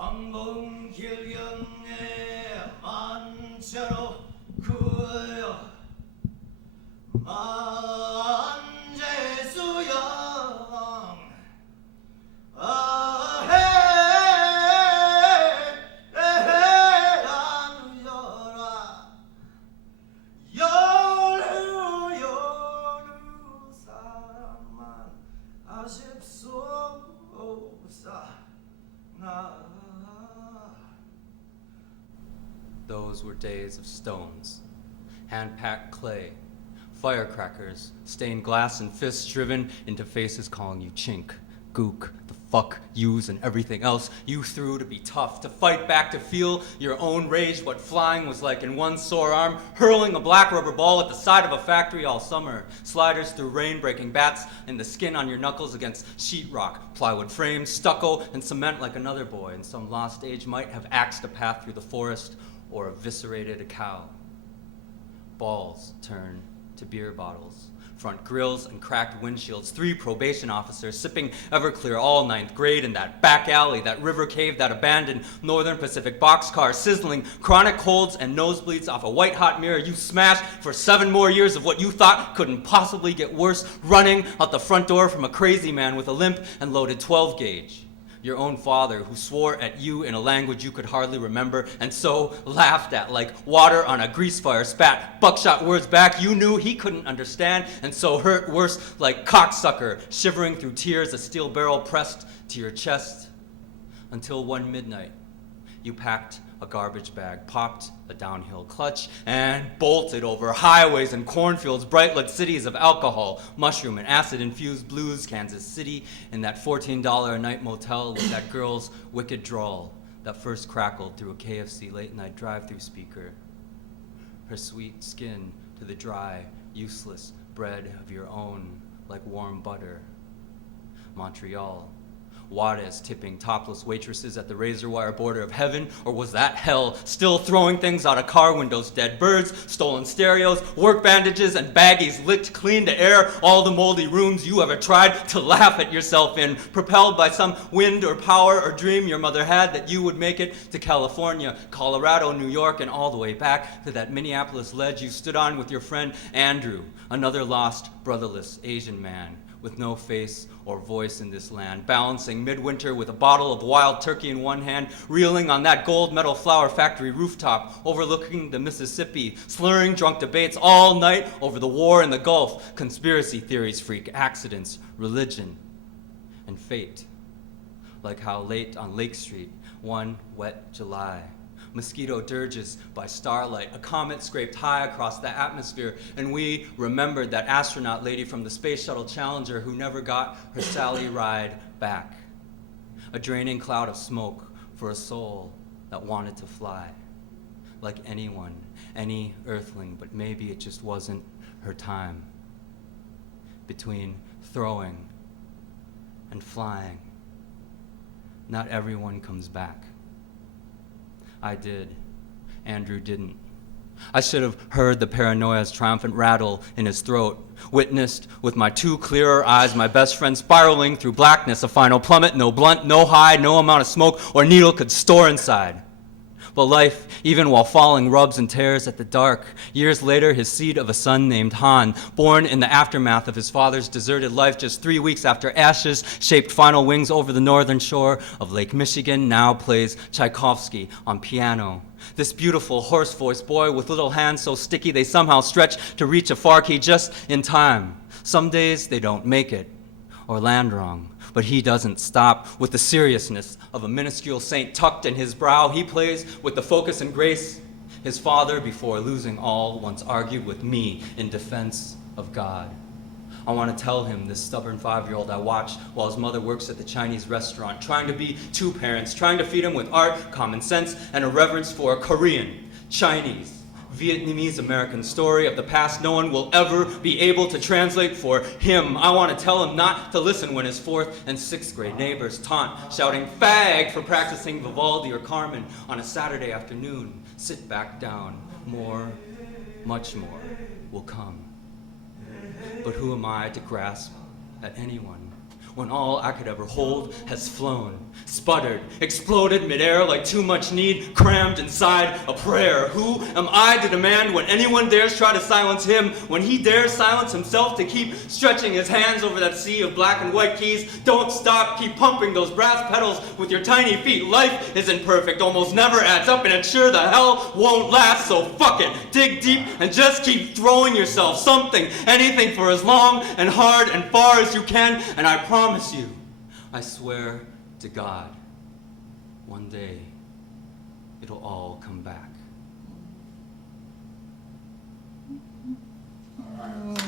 상봉 길경의 만자로 그여 만재수영 아헤 안여라 여루 사랑만 아쉽소사 나. Those were days of stones, hand-packed clay, firecrackers, stained glass and fists driven into faces calling you chink, gook, the fuck, yous, and everything else you threw to be tough, to fight back, to feel your own rage, what flying was like in one sore arm, hurling a black rubber ball at the side of a factory all summer, sliders through rain, breaking bats in the skin on your knuckles against sheetrock, plywood frames, stucco, and cement like another boy in some lost age might have axed a path through the forest or eviscerated a cow. Balls turn to beer bottles, front grills and cracked windshields, 3 probation officers sipping Everclear all 9th grade in that back alley, that river cave, that abandoned Northern Pacific boxcar, sizzling chronic colds and nosebleeds off a white-hot mirror you smashed for 7 more years of what you thought couldn't possibly get worse, running out the front door from a crazy man with a limp and loaded 12-gauge. Your own father, who swore at you in a language you could hardly remember, and so laughed at like water on a grease fire, spat buckshot words back you knew he couldn't understand, and so hurt worse like cocksucker, shivering through tears, a steel barrel pressed to your chest, until one midnight you packed a garbage bag, popped a downhill clutch, and bolted over highways and cornfields, bright-lit cities of alcohol, mushroom, and acid-infused blues, Kansas City, in that $14 a night motel with that girl's wicked drawl that first crackled through a KFC late-night drive-through speaker. Her sweet skin to the dry, useless bread of your own, like warm butter. Montreal. Juarez tipping topless waitresses at the razor wire border of heaven, or was that hell, still throwing things out of car windows, dead birds, stolen stereos, work bandages, and baggies licked clean to air all the moldy rooms you ever tried to laugh at yourself in, propelled by some wind or power or dream your mother had that you would make it to California, Colorado, New York, and all the way back to that Minneapolis ledge you stood on with your friend Andrew, another lost, brotherless Asian man with no face or voice in this land, balancing midwinter with a bottle of wild turkey in one hand, reeling on that gold medal flour factory rooftop, overlooking the Mississippi, slurring drunk debates all night over the war in the Gulf, conspiracy theories, freak accidents, religion, and fate. Like how late on Lake Street, one wet July, mosquito dirges by starlight, a comet scraped high across the atmosphere, and we remembered that astronaut lady from the Space Shuttle Challenger who never got her Sally ride back. A draining cloud of smoke for a soul that wanted to fly. Like anyone, any earthling, but maybe it just wasn't her time. Between throwing and flying, not everyone comes back. I did. Andrew didn't. I should have heard the paranoia's triumphant rattle in his throat, witnessed with my 2 clearer eyes my best friend spiraling through blackness, a final plummet, no blunt, no high, no amount of smoke or needle could store inside. But life, even while falling, rubs and tears at the dark. Years later, his seed of a son named Han, born in the aftermath of his father's deserted life just 3 weeks after ashes shaped final wings over the northern shore of Lake Michigan, now plays Tchaikovsky on piano. This beautiful horse-voiced boy with little hands so sticky they somehow stretch to reach a far key just in time. Some days they don't make it or land wrong. But he doesn't stop. With the seriousness of a minuscule saint tucked in his brow, he plays with the focus and grace his father, before losing all, once argued with me in defense of God. I want to tell him, this stubborn 5-year-old I watched while his mother works at the Chinese restaurant, trying to be 2 parents, trying to feed him with art, common sense, and a reverence for a Korean, Chinese, Vietnamese American story of the past no one will ever be able to translate for him. I want to tell him not to listen when his 4th and 6th grade neighbors taunt, shouting fag for practicing Vivaldi or Carmen on a Saturday afternoon. Sit back down. More, much more will come. But who am I to grasp at anyone when all I could ever hold has flown, sputtered, exploded midair like too much need crammed inside a prayer. Who am I to demand when anyone dares try to silence him, when he dares silence himself to keep stretching his hands over that sea of black and white keys? Don't stop, keep pumping those brass pedals with your tiny feet. Life isn't perfect, almost never adds up, and it sure the hell won't last, so fuck it. Dig deep and just keep throwing yourself something, anything for as long and hard and far as you can, and I promise you, I swear to God, one day it'll all come back. All right.